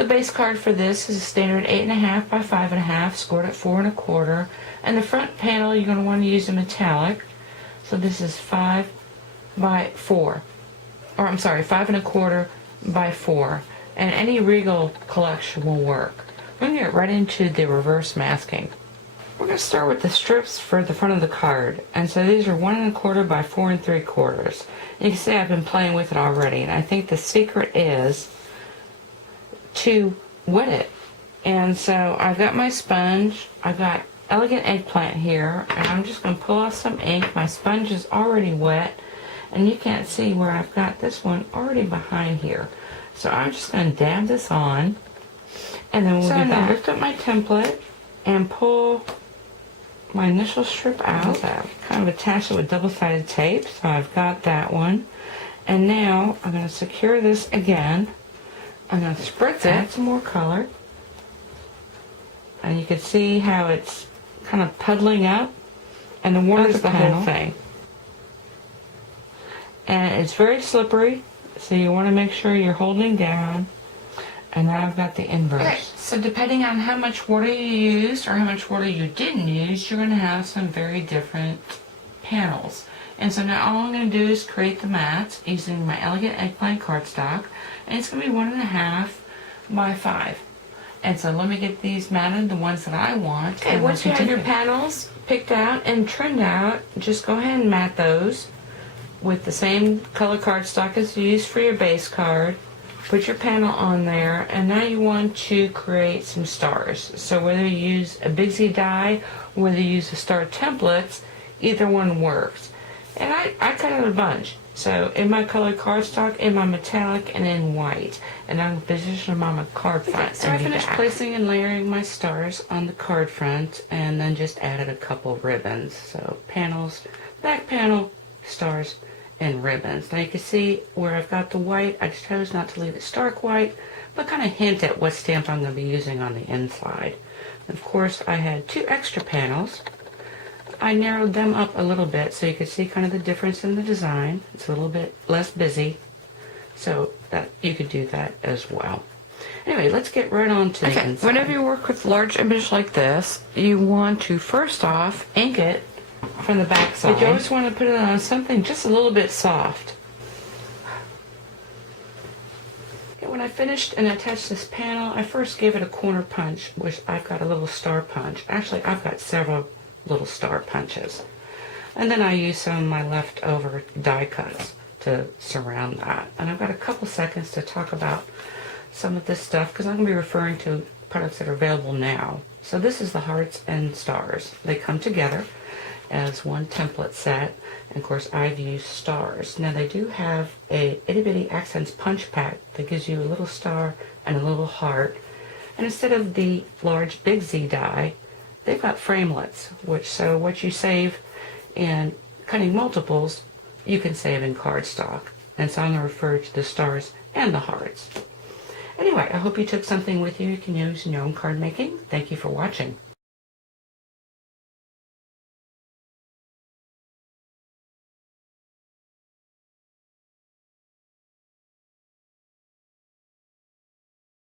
The base card for this is a standard 8.5 by 5.5, scored at 4 1/4. And the front panel, you're going to want to use a metallic. So this is 5 by 4. Or I'm sorry, 5 1/4 by 4. And any Regal collection will work. We're going to get right into the reverse masking. We're going to start with the strips for the front of the card. And so these are 1 1/4 by 4 3/4. You can see I've been playing with it already. And I think the secret is to wet it. And so I've got my sponge, I've got Elegant Eggplant here, and I'm just going to pull off some ink. My sponge is already wet, and you can't see where I've got this one already behind here. So I'm just going to dab this on, and then we'll get back. Lift up my template and pull my initial strip out. Kind of attach it with double-sided tape, so I've got that one. And now I'm going to secure this again. I'm going to spritz it, add some more color, and you can see how it's kind of puddling up, and the water is the whole thing. And it's very slippery, so you want to make sure you're holding down. And now I've got the inverse. Okay, so depending on how much water you used or how much water you didn't use, you're going to have some very different panels. And so now all I'm going to do is create the mats using my Elegant Eggplant cardstock, and it's going to be 1.5 by 5. And so let me get these matted, the ones that I want. Okay, once you have your panels picked out and trimmed out, just go ahead and mat those with the same color cardstock as you used for your base card. Put your panel on there, and now you want to create some stars. So whether you use a Big Z die, or whether you use the star templates, either one works. And I cut out a bunch. So in my colored cardstock, in my metallic, and in white. And I'm positioning them on my card front. Okay, so I finished placing and layering my stars on the card front, and then just added a couple ribbons. So panels, back panel, stars, and ribbons. Now you can see where I've got the white. I chose not to leave it stark white, but kind of hint at what stamp I'm going to be using on the inside. And of course, I had 2 extra panels. I narrowed them up a little bit so you can see kind of the difference in the design. It's a little bit less busy, so that you could do that as well. Anyway, let's get right on to the inside. Whenever you work with large image like this, you want to first off ink it from the back side. But you always want to put it on something just a little bit soft. Okay, when I finished and attached this panel, I first gave it a corner punch, which I've got a little star punch. Actually, I've got several little star punches. And then I use some of my leftover die cuts to surround that. And I've got a couple seconds to talk about some of this stuff because I'm going to be referring to products that are available now. So this is the hearts and stars. They come together as one template set. And of course I've used stars. Now they do have a itty bitty accents punch pack that gives you a little star and a little heart. And instead of the large Big Z die, they've got framelets, so what you save in cutting multiples, you can save in cardstock. And so I'm going to refer to the stars and the hearts. Anyway, I hope you took something with you can use in your own card making. Thank you for watching.